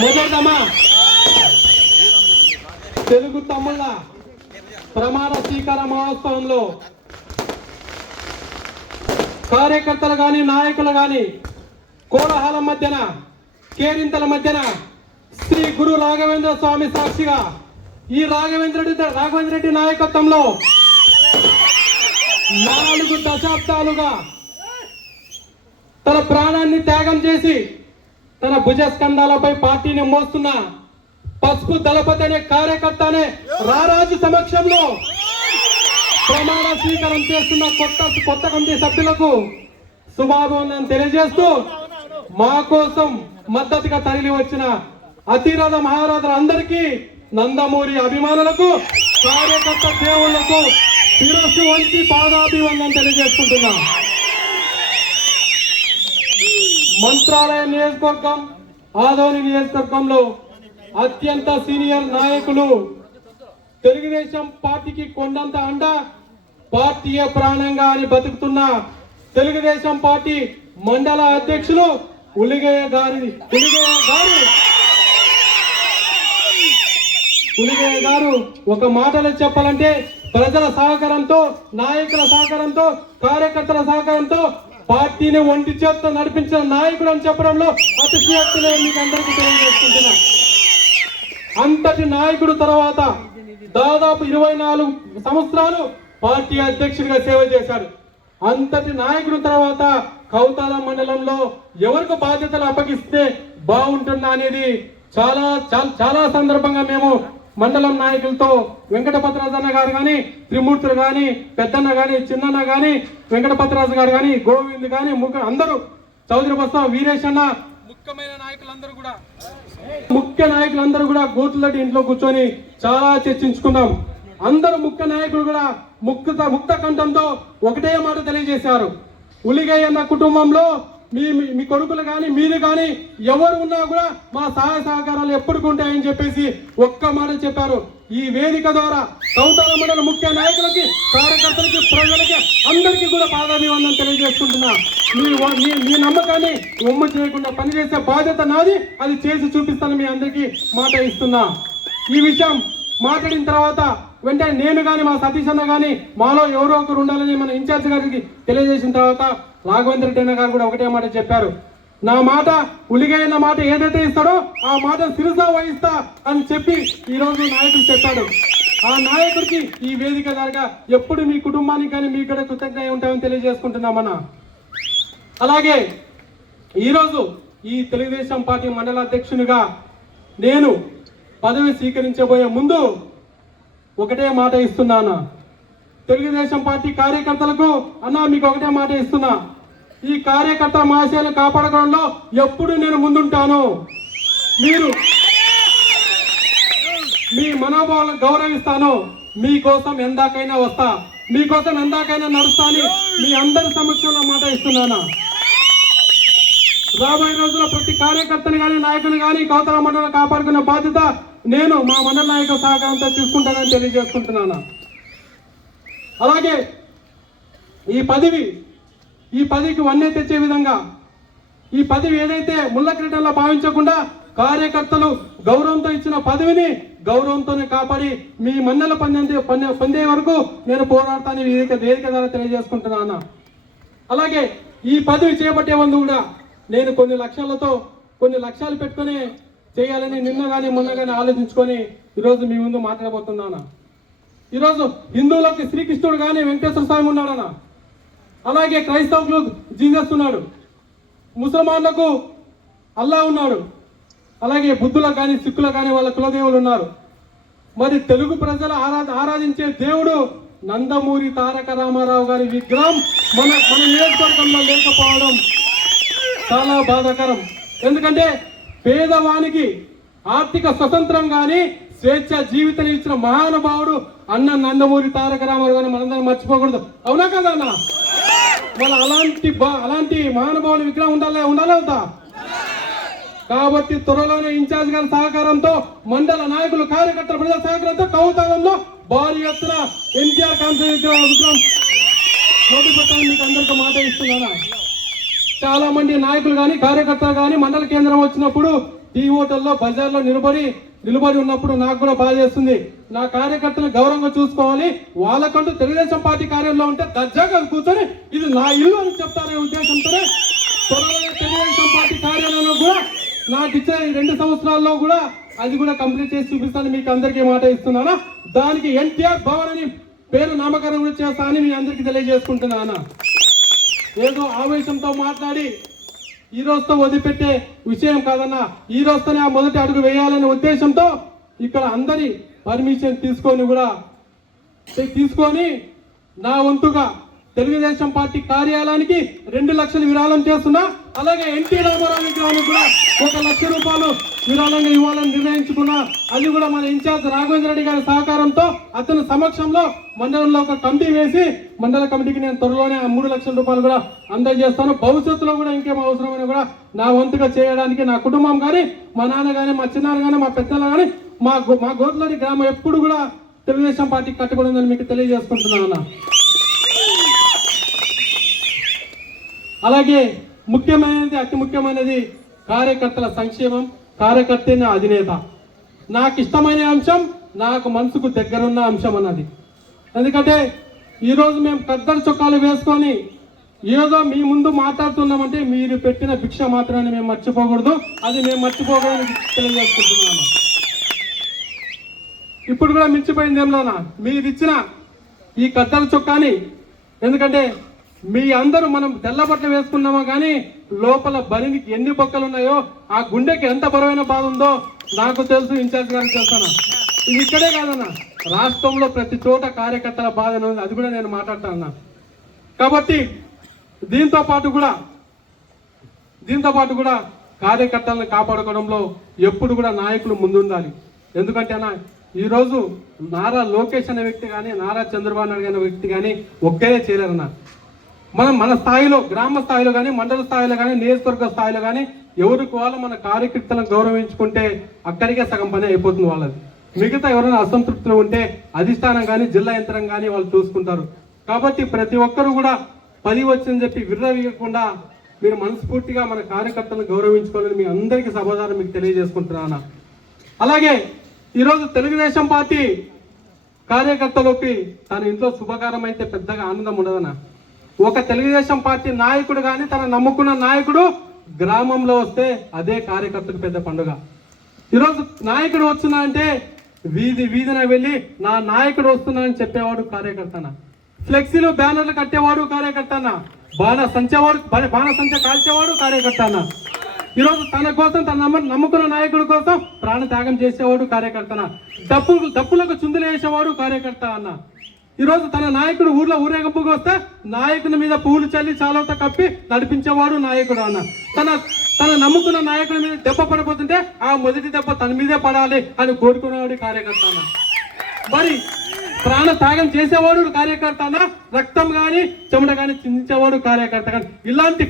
మొదటమా తెలుగు తమ్ముళ్ళ ప్రమాణ స్వీకార మహోత్సవంలో కార్యకర్తలు కానీ నాయకులు కానీ కోలాహలం మధ్యన కేరింతల మధ్యన శ్రీ గురు రాఘవేంద్ర స్వామి సాక్షిగా ఈ రాఘవేంద్ర రెడ్డి నాయకత్వంలో 4 దశాబ్దాలుగా తన ప్రాణాన్ని త్యాగం చేసి తన భుజస్కంధాలపై పార్టీని మోస్తున్న పసుపు దళపతి అనే కార్యకర్త అనే రారాజు సమక్షంలో ప్రమాణ స్వీకారం చేస్తున్న కొత్త కమిటీ సభ్యులకు శుభాభివందనం తెలియజేస్తూ మా కోసం మద్దతుగా తరలి వచ్చిన అతిరథ మహారాజులందరికీ నందమూరి అభిమానులకు కార్యకర్త దేవుళ్లకు శిరస్సు వంచి పాదాభివందనం తెలియజేసుకుంటున్నా. మంత్రాలయం నియోజకవర్గం ఆదోని నియోజకవర్గంలో అత్యంత సీనియర్ నాయకులు తెలుగుదేశం పార్టీకి కొండంత అండ పార్టీయే ప్రాణంగా అని బతుకుతున్న తెలుగుదేశం పార్టీ మండల అధ్యక్షులు ఉలిగయ్య గారు ఒక మాటలో చెప్పాలంటే ప్రజల సహకారంతో నాయకుల సహకారంతో కార్యకర్తల సహకారంతో పార్టీని ఒంటి చేత్తో నడిపించిన నాయకుడు అని చెప్పడంలో అతిశయోక్తి మీకు అందరికీ తెలియజేసుకుంటున్నా. అంతటి నాయకుడు తర్వాత దాదాపు 24 సంవత్సరాలు పార్టీ అధ్యక్షుడిగా సేవ చేశాడు. అంతటి నాయకుడు తర్వాత కౌతాల మండలంలో ఎవరికి బాధ్యతలు అప్పగిస్తే బాగుంటుందా అనేది చాలా సందర్భంగా మేము మండలం నాయకులతో వెంకటపతిరాజన్న గారు కానీ త్రిమూర్తులు కానీ పెద్దన్న కానీ చిన్నన్న కానీ వెంకటపతిరాజు గారు కానీ గోవింద్ కానీ అందరూ చౌదరి బస్తా వీరేశన్న ముఖ్య నాయకులందరూ కూడా గోతులటి ఇంట్లో కూర్చొని చాలా చర్చించుకున్నాం. అందరూ ముఖ్య నాయకులు కూడా ముక్త కంఠంతో ఒకటే మాట తెలియజేశారు. ఉలిగయ్య అన్న కుటుంబంలో మీ కొడుకులు కానీ మీరు కానీ ఎవరు ఉన్నా కూడా మా సహాయ సహకారాలు ఎప్పటికీ ఉంటాయని చెప్పేసి ఒక్క మాట చెప్పారు. ఈ వేదిక ద్వారా కౌతాల మండల ముఖ్య నాయకులకి కార్యకర్తలకి ప్రజలకి అందరికీ కూడా పాదాభివందనం తెలియజేసుకుంటున్నా. మీ నమ్మకాన్ని ఒమ్ము చేయకుండా పనిచేసే బాధ్యత నాది, అది చేసి చూపిస్తాను మీ అందరికీ మాట ఇస్తున్నా. ఈ విషయం మాట్లాడిన తర్వాత వెంటనే నేను కానీ మా సతీష్ అన్న కానీ మాలో ఎవరో ఒకరు ఉండాలని మన ఇన్ఛార్జ్ గారికి తెలియజేసిన తర్వాత రాఘవేంద్ర రెడ్డి అన్న గారు కూడా ఒకటే మాట చెప్పారు. నా మాట ఉలిగైన మాట ఏదైతే ఇస్తాడో ఆ మాట శిరసా వహిస్తా అని చెప్పి ఈరోజు నాయకుడు చెప్పాడు. ఆ నాయకుడికి ఈ వేదిక ద్వారా ఎప్పుడు మీ కుటుంబానికి కానీ మీ కూడా కృతజ్ఞత ఉంటామని తెలియజేసుకుంటున్నామన్న. అలాగే ఈరోజు ఈ తెలుగుదేశం పార్టీ మండల అధ్యక్షునిగా నేను పదవి స్వీకరించబోయే ముందు ఒకటే మాట ఇస్తున్నాను. తెలుగుదేశం పార్టీ కార్యకర్తలకు అన్నా మీకు ఒకటే మాట ఇస్తున్నా, ఈ కార్యకర్త మహాశయాలను కాపాడుకోవడంలో ఎప్పుడు నేను ముందుంటాను. మీరు మీ మనోభావాలను గౌరవిస్తాను. మీకోసం ఎందాకైనా వస్తా, మీకోసం ఎందాకైనా నడుస్తా అని మీ అందరి సమక్షంలో మాట ఇస్తున్నాను. రాబోయే రోజుల్లో ప్రతి కార్యకర్తని కానీ నాయకుని కానీ కౌతాల మండలం కాపాడుకునే బాధ్యత నేను మా మండల నాయకుల సహకారంతో తీసుకుంటానని తెలియజేసుకుంటున్నాను. అలాగే ఈ పదవికి వన్నె తెచ్చే విధంగా ఈ పదవి ఏదైతే ముళ్ళ క్రీడల్లో భావించకుండా కార్యకర్తలు గౌరవంతో ఇచ్చిన పదవిని గౌరవంతోనే కాపాడి మీ మన్నెల పొందే వరకు నేను పోరాడతాను వేదిక ద్వారా తెలియజేసుకుంటున్నాను. అలాగే ఈ పదవి చేపట్టే ముందు కూడా నేను కొన్ని లక్ష్యాలు పెట్టుకొని చేయాలని నిన్న కానీ మొన్న కానీ ఆలోచించుకొని ఈరోజు మీ ముందు మాట్లాడబోతున్నాను. ఈరోజు హిందువులకి శ్రీకృష్ణుడు కానీ వెంకటేశ్వర స్వామి ఉన్నాడన్న, అలాగే క్రైస్తవులకు జీసస్ ఉన్నాడు, ముసల్మాన్లకు అల్లా ఉన్నాడు, అలాగే బుద్ధులకు కానీ సిక్కులకు కానీ వాళ్ళ కులదేవులు ఉన్నారు. మరి తెలుగు ప్రజలు ఆరాధించే దేవుడు నందమూరి తారక రామారావు గారి విగ్రహం మన నియోజకవర్గంలో లేకపోవడం చాలా బాధాకరం. ఎందుకంటే పేదవానికి ఆర్థిక స్వతంత్రం కానీ స్వేచ్ఛ జీవితం ఇచ్చిన మహానుభావుడు అన్న నందమూరి తారక రామారావు గారిని మనందరం మర్చిపోకూడదు. అవునా కదా అన్న? వాళ్ళ అలాంటి మహానుభావుని విగ్రహం ఉండాలి. కాబట్టి త్వరలోనే ఇన్ఛార్జ్ గారి సహకారంతో మండల నాయకులు కార్యకర్తల ప్రజల సహకారంతో కౌతాలంలో భారీ ఎత్తున ఎన్టీఆర్ కాంస్య విగ్రహం నోటి పెట్టాలని మీకు అందరికీ మాట ఇస్తున్నాను. చాలా మంది నాయకులు కానీ కార్యకర్తలు కానీ మండల కేంద్రం వచ్చినప్పుడు టీ హోటల్లో బజార్లో నిలబడి ఉన్నప్పుడు నాకు కూడా బాధ చేస్తుంది. నా కార్యకర్తలు గౌరవంగా చూసుకోవాలి, వాళ్ళకంటూ తెలుగుదేశం పార్టీ కార్యాలయంలో ఉంటే దర్జాగా కూర్చొని ఇది నా ఇల్లు అని చెప్తారనే ఉద్దేశంతోనే త్వరలో తెలుగుదేశం పార్టీ కార్యాలయంలో కూడా నాకు ఇచ్చే 2 సంవత్సరాల్లో కూడా అది కూడా కంప్లీట్ చేసి చూపిస్తాను. మీకు అందరికీ మాట ఇస్తున్నాను. దానికి ఎన్టీఆర్ భవన్ అని పేరు నామకరణం కూడా చేస్తా అని మీ అందరికీ తెలియజేసుకుంటున్నాను. ఏదో ఆవేశంతో మాట్లాడి ఈ రోజుతో వదిలిపెట్టే విషయం కాదన్నా. ఈ రోజుతోనే ఆ మొదటి అడుగు వేయాలనే ఉద్దేశంతో ఇక్కడ అందరి పర్మిషన్ తీసుకొని నా వంతుగా తెలుగుదేశం పార్టీ కార్యాలయానికి 2 లక్షలు విరాళం చేస్తున్నా. అలాగే ఎన్టీ రామారావు విగ్రహానికి కూడా 1 లక్ష రూపాయలు విరాళంగా ఇవ్వాలని నిర్ణయించుకున్నా. అది కూడా మన ఇన్ఛార్జ్ రాఘవేంద్ర రెడ్డి గారి సహకారంతో అతని సమక్షంలో మండలంలో ఒక కమిటీ వేసి మండల కమిటీకి నేను త్వరలోనే 3 లక్షల రూపాయలు కూడా అందజేస్తాను. భవిష్యత్తులో కూడా ఇంకేం అవసరమైన కూడా నా వంతుగా చేయడానికి నా కుటుంబం కానీ, మా నాన్న కానీ, మా చిన్నాన్న కానీ, మా పెద్దలు కానీ, మా గోట్లోని గ్రామం ఎప్పుడు కూడా తెలుగుదేశం పార్టీకి కట్టుబడి ఉందని మీకు తెలియజేసుకుంటున్నాను. అలాగే అతి ముఖ్యమైనది కార్యకర్తల సంక్షేమం, కార్యకర్తనే అధినేత. నాకు ఇష్టమైన అంశం, నాకు మనసుకు దగ్గరున్న అంశం అన్నది. ఎందుకంటే ఈరోజు మేము పెద్దల చొక్కాలు వేసుకొని ఏదో మీ ముందు మాట్లాడుతున్నామంటే మీరు పెట్టిన భిక్ష మాత్రాన్ని మేము మర్చిపోకూడదు. అది మేము మర్చిపోకూడదని తెలియజేసుకుంటున్నాను. ఇప్పుడు కూడా మించిపోయింది ఏమన్నా మీరు ఇచ్చిన ఈ కద్దల చొక్కాని. ఎందుకంటే మీ అందరూ మనం తెల్ల బట్టలు వేసుకున్నామో కానీ లోపల బలికి ఎన్ని బొక్కలు ఉన్నాయో, ఆ గుండెకి ఎంత బరువైన బాధ ఉందో నాకు తెలుసు, ఇన్ఛార్జ్ గారికి తెలుసాను. ఇది ఇక్కడే కాదన్నా, రాష్ట్రంలో ప్రతి చోట కార్యకర్తల బాధ ఉంది. అది కూడా నేను మాట్లాడుతున్నా. కాబట్టి దీంతో పాటు కూడా కార్యకర్తలను కాపాడుకోవడంలో ఎప్పుడు కూడా నాయకులు ముందుండాలి. ఎందుకంటే అన్న ఈరోజు నారా లోకేష్ అనే వ్యక్తి కానీ, నారా చంద్రబాబు నాయుడు అనే వ్యక్తి కానీ ఒక్కరే చేయలేరన్న. మన స్థాయిలో, గ్రామ స్థాయిలో కానీ, మండల స్థాయిలో కానీ, నియోజకవర్గ స్థాయిలో కానీ ఎవరికి వాళ్ళు మన కార్యకర్తలను గౌరవించుకుంటే అక్కడికే సగం పని అయిపోతుంది వాళ్ళది. మిగతా ఎవరైనా అసంతృప్తులు ఉంటే అధిష్టానం కానీ, జిల్లా యంత్రం కానీ వాళ్ళు చూసుకుంటారు. కాబట్టి ప్రతి ఒక్కరు కూడా పని వచ్చిందని చెప్పి విర్రవీయకుండా మీరు మనస్ఫూర్తిగా మన కార్యకర్తలను గౌరవించుకోవాలని మీ అందరికీ సమాధానం మీకు తెలియజేసుకుంటున్నాను. అలాగే ఈరోజు తెలుగుదేశం పార్టీ కార్యకర్తలకి తన ఇంట్లో శుభకారం అయితే పెద్దగా ఆనందం ఉండదన్న. ఒక తెలుగుదేశం పార్టీ నాయకుడు కానీ, తన నమ్ముకున్న నాయకుడు గ్రామంలో వస్తే అదే కార్యకర్తకు పెద్ద పండుగ. ఈరోజు నాయకుడు వస్తున్నా అంటే వీధిన వెళ్ళి నా నాయకుడు వస్తున్నా అని చెప్పేవాడు కార్యకర్తన. ఫ్లెక్సీలు బ్యానర్లు కట్టేవాడు కార్యకర్తన. బాణసంచ కాల్చేవాడు కార్యకర్తన. ఈరోజు తన కోసం, తన నమ్ముకున్న నాయకుడి కోసం ప్రాణ త్యాగం చేసేవాడు కార్యకర్తన. డప్పులకు చుందులు వేసేవాడు కార్యకర్త అన్న. ఈరోజు తన నాయకుడు ఊర్లో ఊరేగింపుకు వస్తే నాయకుని మీద పూలు చల్లి చాలవత కప్పి నడిపించేవాడు నాయకుడు అన్న. తన నమ్ముకున్న నాయకుడి మీద దెబ్బ పడిపోతుంటే ఆ మొదటి దెబ్బ తన మీదే పడాలి అని కోరుకునేవాడు కార్యకర్త అన్న. మరి ప్రాణ త్యాగం చేసేవాడు కార్యకర్త అన్న. రక్తం కానీ, చెమట కానీ చిందించేవాడు కార్యకర్త కానీ. ఇలాంటి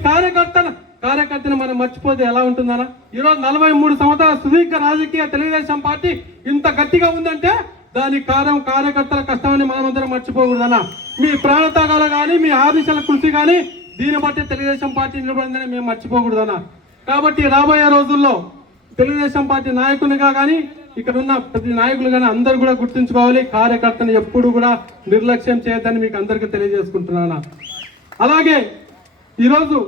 కార్యకర్తను మనం మర్చిపోతే ఎలా ఉంటుందన్న? ఈరోజు 43 సంవత్సరాల సుదీర్ఘ రాజకీయ తెలుగుదేశం పార్టీ ఇంత గట్టిగా ఉందంటే దాని కారణం కార్యకర్తల కష్టమని మనమందరం మర్చిపోకూడదన్న. మీ ప్రాణత్యాగాలు కానీ, మీ ఆదేశాల కృషి కానీ దీన్ని బట్టి తెలుగుదేశం పార్టీ నిలబడిందని మేము మర్చిపోకూడదన్న. కాబట్టి రాబోయే రోజుల్లో తెలుగుదేశం పార్టీ నాయకునిగా కానీ, ఇక్కడ ఉన్న ప్రతి నాయకులు కానీ అందరూ కూడా గుర్తుంచుకోవాలి, కార్యకర్తను ఎప్పుడు కూడా నిర్లక్ష్యం చేయొద్దని మీకు అందరికీ తెలియజేసుకుంటున్నాను. అలాగే ఈరోజు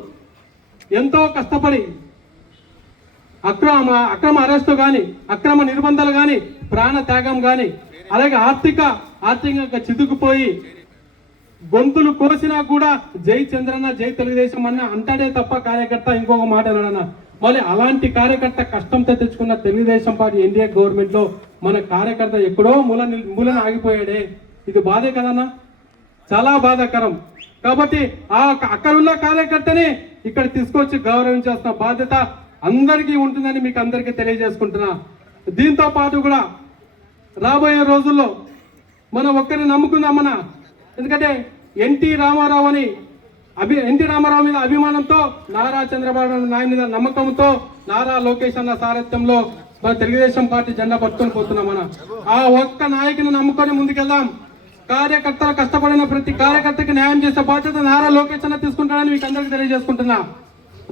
ఎంతో కష్టపడి అక్రమ అరెస్టు కానీ, అక్రమ నిర్బంధాలు కానీ, ప్రాణ త్యాగం కానీ, అలాగే ఆర్థికంగా చితుకుపోయి గొంతులు కోసినా కూడా జై చంద్రన్న, జై తెలుగుదేశం అన్న అంటాడే తప్ప కార్యకర్త ఇంకొక మాట అన్నాడన్న. మళ్ళీ అలాంటి కార్యకర్త కష్టంతో తెచ్చుకున్న తెలుగుదేశం పార్టీ ఎన్డీఏ గవర్నమెంట్ లో మన కార్యకర్త ఎక్కడో మూలన ఆగిపోయాడే. ఇది బాధే కదన్నా, చాలా బాధాకరం. కాబట్టి అక్కడ ఉన్న కార్యకర్తని ఇక్కడ తీసుకొచ్చి గౌరవించాల్సిన బాధ్యత అందరికీ ఉంటుందని మీకు అందరికీ తెలియజేసుకుంటున్నా. దీంతో పాటు కూడా రాబోయే రోజుల్లో మనం ఒక్కరిని నమ్ముకుందామన్నా. ఎందుకంటే ఎన్టీ రామారావు మీద అభిమానంతో, నారా చంద్రబాబు నాయుడు మీద నమ్మకంతో, నారా లోకేష్ అన్న సారథ్యంలో మన తెలుగుదేశం పార్టీ జెండా పట్టుకొని పోతున్నామన్నా. ఆ ఒక్క నాయకుని నమ్ముకొని ముందుకెళ్దాం. కార్యకర్తలు కష్టపడిన ప్రతి కార్యకర్తకి న్యాయం చేసే బాధ్యత నారా లోకేష్ అన్న తీసుకుంటాడని మీకు అందరికీ తెలియజేసుకుంటున్నా.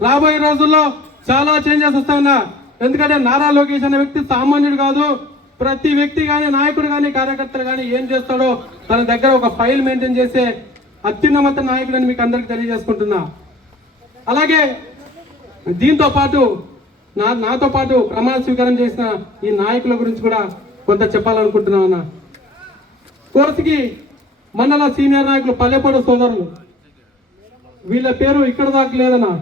రాబోయే రోజుల్లో చాలా చేంజెస్ వస్తాయన్నా. ఎందుకంటే నారా లోకేష్ అనే వ్యక్తి సామాన్యుడు కాదు. ప్రతి వ్యక్తి కానీ, నాయకుడు కానీ, కార్యకర్తలు కానీ ఏం చేస్తాడో తన దగ్గర ఒక ఫైల్ మెయింటైన్ చేసే అత్యున్నత నాయకుడు అని మీకు అందరికి తెలియజేసుకుంటున్నా. అలాగే దీంతో పాటు నాతో పాటు ప్రమాణ స్వీకారం చేసిన ఈ నాయకుల గురించి కూడా కొంత చెప్పాలనుకుంటున్నా అన్న. కోర్సుకి మండల సీనియర్ నాయకులు పల్లెపూడి సోదరులు, వీళ్ళ పేరు ఇక్కడ దాకా లేదన్నా.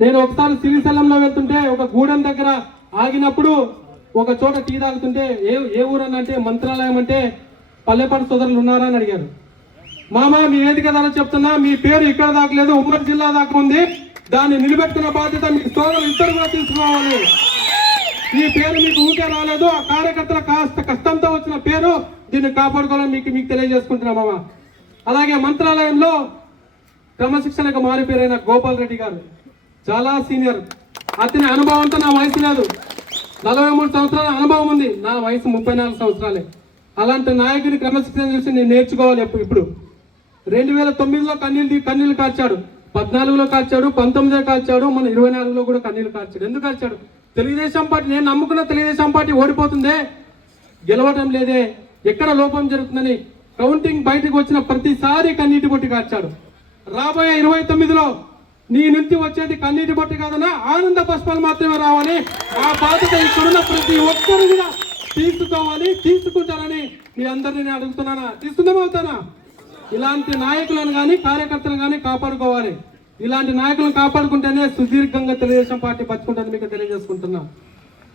నేను ఒకసారి శ్రీశైలంలో వెళ్తుంటే ఒక గూడెం దగ్గర ఆగినప్పుడు ఒక చోట టీ తాగుతుంటే ఏ ఊరని అంటే మంత్రాలయం అంటే పల్లెపూడి సోదరులు ఉన్నారా అని అడిగారు. మామ మీ వేదిక ద్వారా చెప్తున్నా, మీ పేరు ఇక్కడ దాకా లేదు, ఉమ్మడి జిల్లా దాకా ఉంది. దాన్ని నిలబెట్టుకున్న బాధ్యత మీ సోదరులు ఇద్దరు కూడా తీసుకోవాలి. ఈ పేరు మీకు ఊకే రాలేదు, ఆ కార్యకర్తల కష్టంతో వచ్చిన పేరు, దీన్ని కాపాడుకోవాలని మీకు తెలియజేసుకుంటున్నా మామ. అలాగే మంత్రాలయంలో క్రమశిక్షణకు మారిపోయిన గోపాల్ రెడ్డి గారు చాలా సీనియర్. అతని అనుభవంతో నా వయసు లేదు, 43 సంవత్సరాల అనుభవం ఉంది, నా వయసు 34 సంవత్సరాలే. అలాంటి నాయకుని క్రమశిక్షణ చూసి నేను నేర్చుకోవాలి. ఇప్పుడు 2009లో కన్నీళ్ళు కార్చాడు, 14లో కార్చాడు, 19లో కార్చాడు, మన 24లో కూడా కన్నీళ్ళు కార్చాడు. ఎందుకు కార్చాడు? తెలుగుదేశం పార్టీ, నేను నమ్ముకున్న తెలుగుదేశం పార్టీ ఓడిపోతుందే, గెలవటం లేదే, ఎక్కడ లోపం జరుగుతుందని కౌంటింగ్ బయటకు వచ్చిన ప్రతిసారి కన్నీటి బొట్టి కార్చాడు. రాబోయే 29లో నీ నుంచి వచ్చేది కన్నీటి బొట్టి కాదన్నా, ఆనంద పుష్పాలు మాత్రమే రావాలి. ఆ బాధ్యత ఇక్కడున్న ప్రతి ఒక్కరు కూడా తీసుకోవాలి, తీసుకుంటారని మీ అందరినీ నేను అడుగుతున్నానా? తీసుకుందామవుతానా? ఇలాంటి నాయకులను కానీ, కార్యకర్తలను కానీ కాపాడుకోవాలి. ఇలాంటి నాయకులను కాపాడుకుంటేనే సుదీర్ఘంగా తెలుగుదేశం పార్టీ బతుకుంటుందని మీకు తెలియజేసుకుంటున్నా.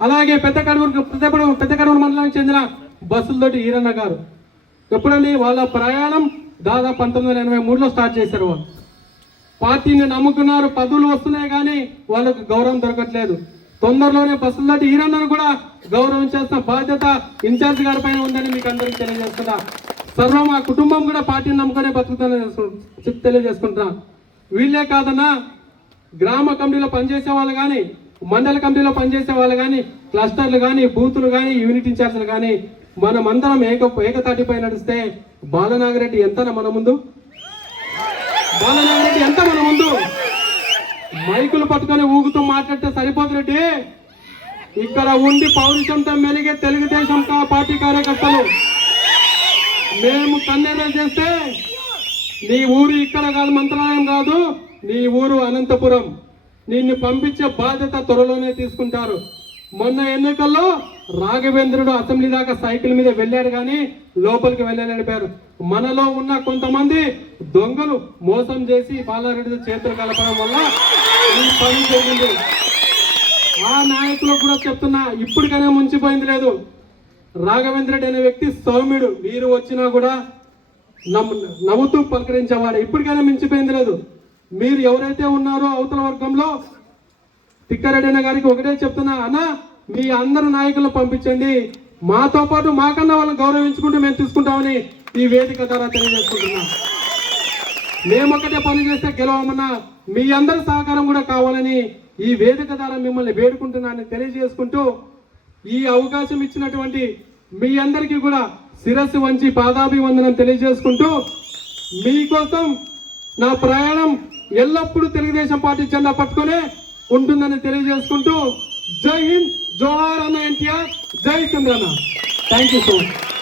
అలాగే పెద్ద కడూరు మండలానికి చెందిన బస్సులతోటి ఈరన్న గారు ఎప్పుడండి వాళ్ళ ప్రయాణం దాదాపు 1983లో స్టార్ట్ చేశారు. వాళ్ళు పార్టీని నమ్ముకున్నారు, పదవులు వస్తున్నాయి కానీ వాళ్ళకు గౌరవం దొరకట్లేదు. తొందరలోనే బస్సులతోటి ఈరన్నను కూడా గౌరవించాల్సిన బాధ్యత ఇన్ఛార్జ్ గారి పైన ఉందని మీకు అందరికీ తెలియజేస్తున్నా. సర్వం ఆ కుటుంబం కూడా పార్టీని నమ్ముకునే బతుకుతుందని తెలియజేసుకుంటున్నా. వీళ్ళే కాదన్నా, గ్రామ కమిటీలో పనిచేసే వాళ్ళు కానీ, మండల కమిటీలో పనిచేసే వాళ్ళు కానీ, క్లస్టర్లు కానీ, బూతులు కానీ, యూనిట్ ఇన్ఛార్జ్లు కానీ, మనమందరం ఏకతాటిపై నడిస్తే బాలనాగిరెడ్డి ఎంత మన ముందు? బాలనాగిరెడ్డి ఎంత మన ముందు? మైకులు పట్టుకొని ఊగుతూ మాట్లాడితే సరిపోదు రెడ్డి. ఇక్కడ ఉండి పౌరుషంతో మెలిగే తెలుగుదేశం పార్టీ కార్యకర్తలు మేము కన్నెర్రలు చేస్తే, నీ ఊరు ఇక్కడ కాదు, మంత్రాలయం కాదు, నీ ఊరు అనంతపురం, నిన్ను పంపించే బాధ్యత త్వరలోనే తీసుకుంటారు. మొన్న ఎన్నికల్లో రాఘవేంద్రుడు అసెంబ్లీ దాకా సైకిల్ మీద వెళ్ళాడు కానీ లోపలికి వెళ్ళలేడిపారు. మనలో ఉన్న కొంతమంది దొంగలు మోసం చేసి బాలారెడ్డి చేతులు కలపడం వల్ల ఈ పని జరిగింది. ఆ నాయకులకు కూడా చెప్తున్నా, ఇప్పటికైనా ముంచిపోయింది లేదు. రాఘవేంద్ర రెడ్డి అనే వ్యక్తి సౌమ్యుడు, మీరు వచ్చినా కూడా నవ్వుతూ పలకరించేవాడు. ఇప్పటికైనా మించిపోయింది లేదు. మీరు ఎవరైతే ఉన్నారో అవతల వర్గంలో తిక్కారెడ్డి అన్న గారికి ఒకటే చెప్తున్నా, అన్న మీ అందరు నాయకులను పంపించండి, మాతో పాటు మాకన్నా వాళ్ళని గౌరవించుకుంటూ మేము తీసుకుంటామని ఈ వేదిక ద్వారా తెలియజేసుకుంటున్నా. మేమొక్కటే పని చేస్తే గెలవమన్నా మీ అందరి సహకారం కూడా కావాలని ఈ వేదిక ద్వారా మిమ్మల్ని వేడుకుంటున్నానని తెలియజేసుకుంటూ, ఈ అవకాశం ఇచ్చినటువంటి మీ అందరికీ కూడా శిరస్సు వంచి పాదాభివందనం తెలియజేసుకుంటూ, మీకోసం నా ప్రయాణం ఎల్లప్పుడూ తెలుగుదేశం పార్టీ జెండా పట్టుకునే ఉంటుందని తెలియజేసుకుంటూ, జై హింద్, జోహార్ అన్న ఎన్టీఆర్, జై Chandranna. Thank you so much.